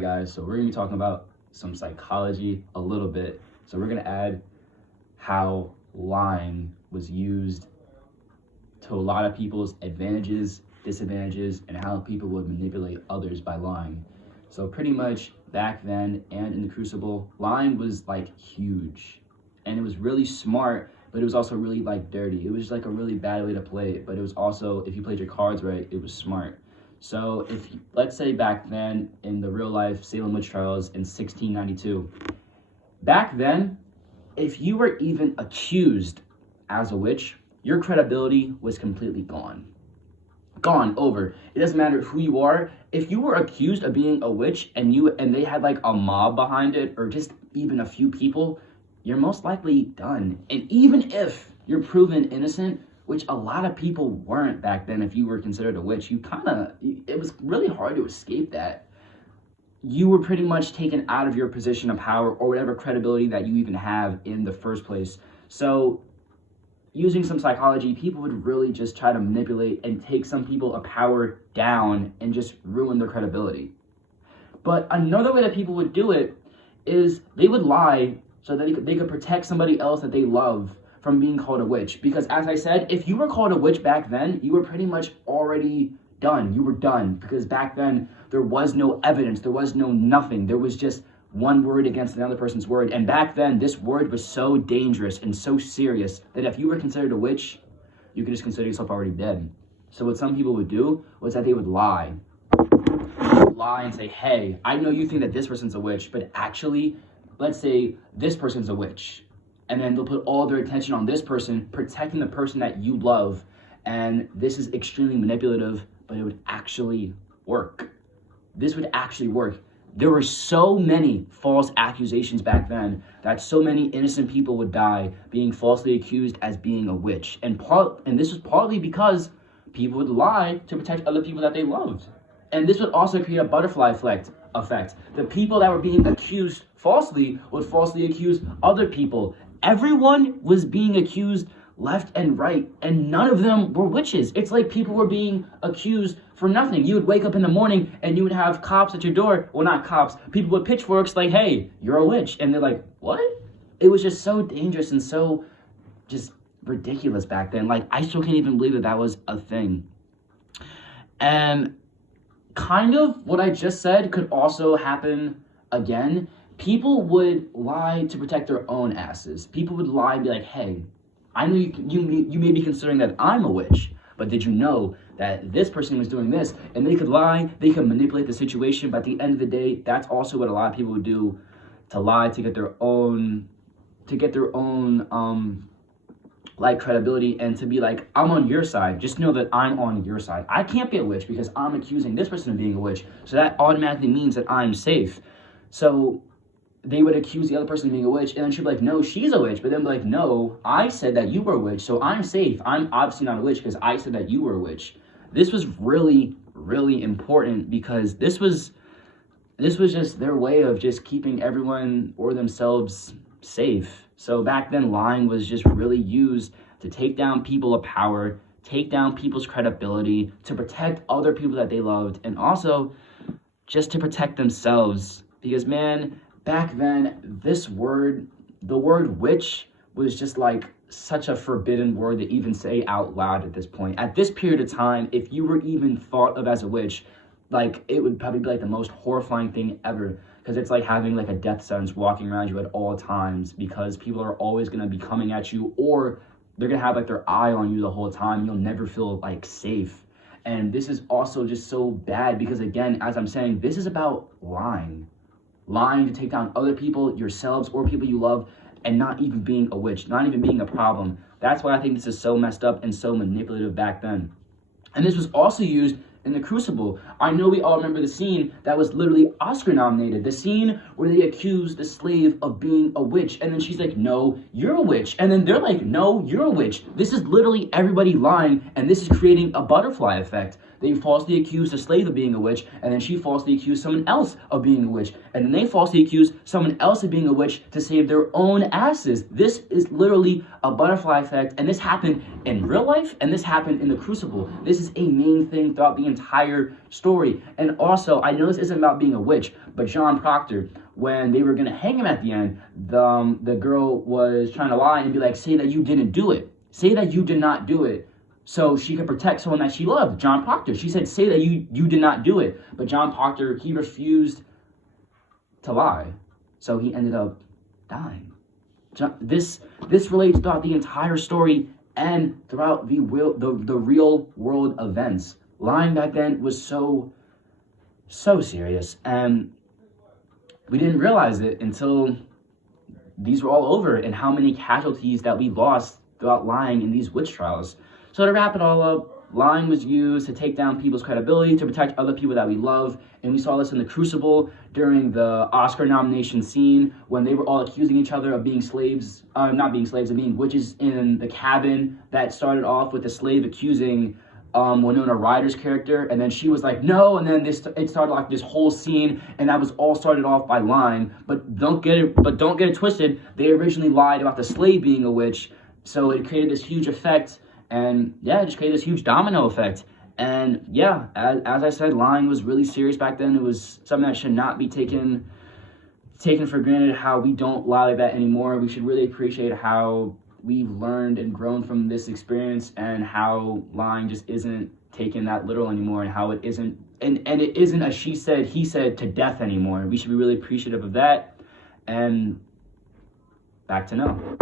Guys, so we're gonna be talking about some psychology a little bit. So we're gonna add how lying was used to a lot of people's advantages, disadvantages, and how people would manipulate others by lying. So pretty much back then and in the Crucible, lying was like huge, and it was really smart, but it was also really like dirty. It was like a really bad way to play it, but it was also, if you played your cards right, it was smart. So if, let's say back then in the real life Salem witch trials in 1692, back then, if you were even accused as a witch, your credibility was completely gone. Gone, over. It doesn't matter who you are. If you were accused of being a witch and they had like a mob behind it, or just even a few people, you're most likely done. And even if you're proven innocent, which a lot of people weren't back then, if you were considered a witch, it was really hard to escape that. You were pretty much taken out of your position of power or whatever credibility that you even have in the first place. So using some psychology, people would really just try to manipulate and take some people of power down and just ruin their credibility. But another way that people would do it is they would lie so that they could protect somebody else that they love from being called a witch. Because as I said, if you were called a witch back then, you were pretty much already done. You were done, because back then there was no evidence, there was no nothing. There was just one word against another person's word. And back then, this word was so dangerous and so serious that if you were considered a witch, you could just consider yourself already dead. So what some people would do was that they would lie. Lie and say, hey, I know you think that this person's a witch, but actually, let's say this person's a witch. And then they'll put all their attention on this person, protecting the person that you love. And this is extremely manipulative, but it would actually work. This would actually work. There were so many false accusations back then that so many innocent people would die being falsely accused as being a witch. And this was partly because people would lie to protect other people that they loved. And this would also create a butterfly effect. The people that were being accused falsely would falsely accuse other people. Everyone was being accused left and right, and none of them were witches. It's like people were being accused for nothing. You would wake up in the morning and you would have cops at your door. Well, not cops, people with pitchforks like, hey, you're a witch. And they're like, what? It was just so dangerous and so just ridiculous back then. Like, I still can't even believe that that was a thing. And kind of what I just said could also happen again. People would lie to protect their own asses. People would lie and be like, hey, I know you may be considering that I'm a witch, but did you know that this person was doing this? And they could lie, they could manipulate the situation, but at the end of the day, that's also what a lot of people would do, to lie to get their own like credibility, and to be like, I'm on your side. Just know that I'm on your side. I can't be a witch because I'm accusing this person of being a witch, so that automatically means that I'm safe. So they would accuse the other person of being a witch, and then she'd be like, no, she's a witch. But then be like, no, I said that you were a witch, so I'm safe. I'm obviously not a witch because I said that you were a witch. This was really, really important, because this was just their way of just keeping everyone or themselves safe. So back then, lying was just really used to take down people of power, take down people's credibility, to protect other people that they loved, and also just to protect themselves. Because, man, back then, the word witch was just like such a forbidden word to even say out loud at this point. At this period of time, if you were even thought of as a witch, like, it would probably be like the most horrifying thing ever, because it's like having like a death sentence walking around you at all times, because people are always going to be coming at you, or they're going to have like their eye on you the whole time. You'll never feel like safe. And this is also just so bad because, again, as I'm saying, this is about lying to take down other people, yourselves, or people you love, and not even being a witch, not even being a problem. That's why I think this is so messed up and so manipulative back then. And this was also used in the Crucible. I know we all remember the scene that was literally Oscar nominated, the scene where they accused the slave of being a witch, and then she's like, no, you're a witch, and then they're like, no, you're a witch. This is literally everybody lying, and this is creating a butterfly effect. They falsely accused a slave of being a witch, and then she falsely accused someone else of being a witch, and then they falsely accused someone else of being a witch to save their own asses. This is literally a butterfly effect, and this happened in real life, and this happened in the Crucible. This is a main thing throughout the entire story. And also, I know this isn't about being a witch, but John Proctor, when they were going to hang him at the end, the girl was trying to lie and be like, say that you didn't do it. Say that you did not do it, so she could protect someone that she loved, John Proctor. She said, say that you did not do it. But John Proctor, he refused to lie, so he ended up dying. This relates throughout the entire story and throughout the real world events. Lying back then was so serious, and we didn't realize it until these were all over, and how many casualties that we lost throughout lying in these witch trials. So to wrap it all up, lying was used to take down people's credibility, to protect other people that we love, and we saw this in the Crucible during the Oscar nomination scene when they were all accusing each other of being slaves, not being slaves, of being witches in the cabin. That started off with the slave accusing Winona Ryder's character, and then she was like, no, and then it started like this whole scene, and that was all started off by lying. But don't get it twisted. They originally lied about the slave being a witch, so it created this huge effect, and yeah, it just created this huge domino effect. And yeah, as I said, lying was really serious back then. It was something that should not be taken for granted. How we don't lie like that anymore. We should really appreciate how we've learned and grown from this experience, and how lying just isn't taken that literal anymore, and how it isn't, and it isn't a she said, he said to death anymore. We should be really appreciative of that. And back to now.